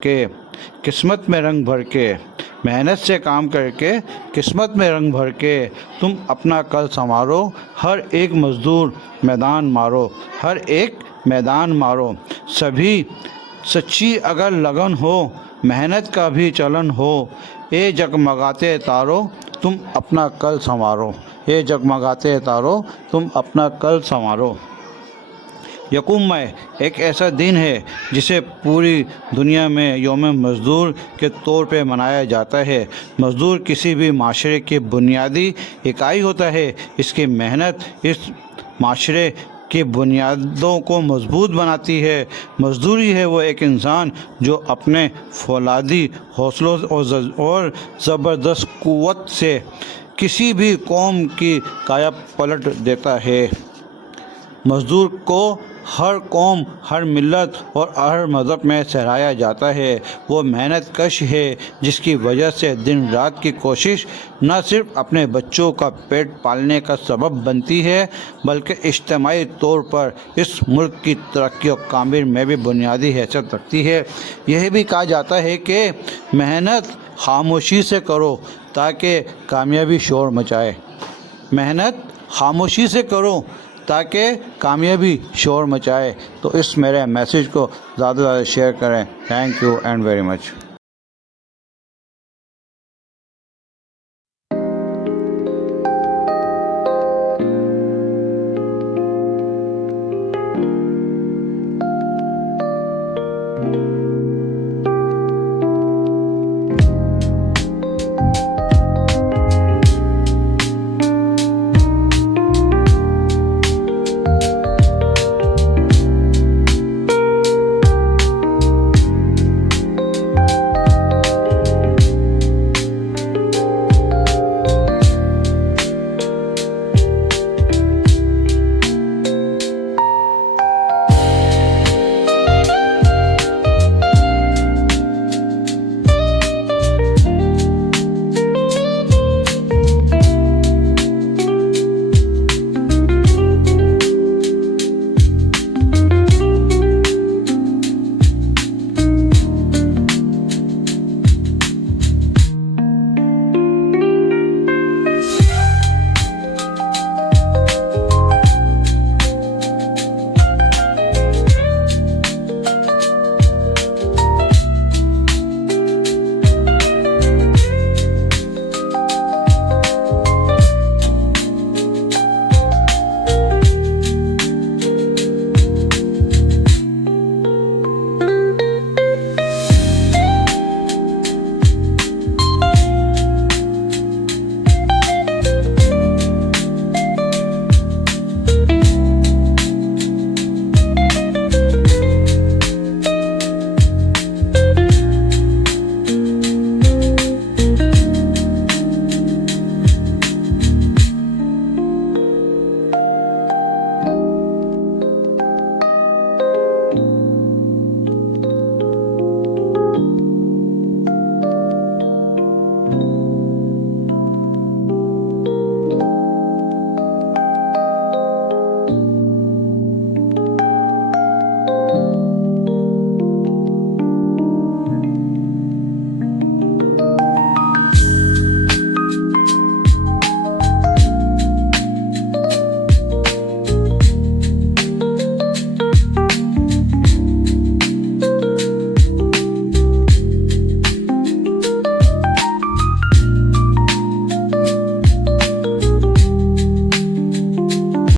के किस्मत में रंग भर के, मेहनत से काम करके किस्मत में रंग भर के तुम अपना कल संवारो। हर एक मज़दूर मैदान मारो, हर एक मैदान मारो। सभी सच्ची अगर लगन हो, मेहनत का भी चलन हो, ए जगमगाते तारो तुम अपना कल संवारो। ए जगमगाते तारो तुम अपना कल संवारो। यकूम मई एक ऐसा दिन है जिसे पूरी दुनिया में यौम मज़दूर के तौर पे मनाया जाता है। मज़दूर किसी भी माशरे की बुनियादी इकाई होता है। इसकी मेहनत इस माशरे की बुनियादों को मजबूत बनाती है। मज़दूर ही है वो एक इंसान जो अपने फौलादी हौसलों और ज़बरदस्त क़ुव्वत से किसी भी कौम की काया पलट देता है। मज़दूर को हर कौम, हर मिलत और हर मज़हब में सराहा जाता है। वो मेहनत कश है जिसकी वजह से दिन रात की कोशिश न सिर्फ अपने बच्चों का पेट पालने का सबब बनती है बल्कि इज्तिमाई तौर पर इस मुल्क की तरक्की और कामिल में भी बुनियादी हैसियत रखती है। यह भी कहा जाता है कि मेहनत खामोशी से करो ताकि कामयाबी शोर मचाए। मेहनत खामोशी से करो ताकि कामयाबी शोर मचाए। तो इस मेरे मैसेज को ज़्यादा से ज़्यादा शेयर करें। Thank you and very much.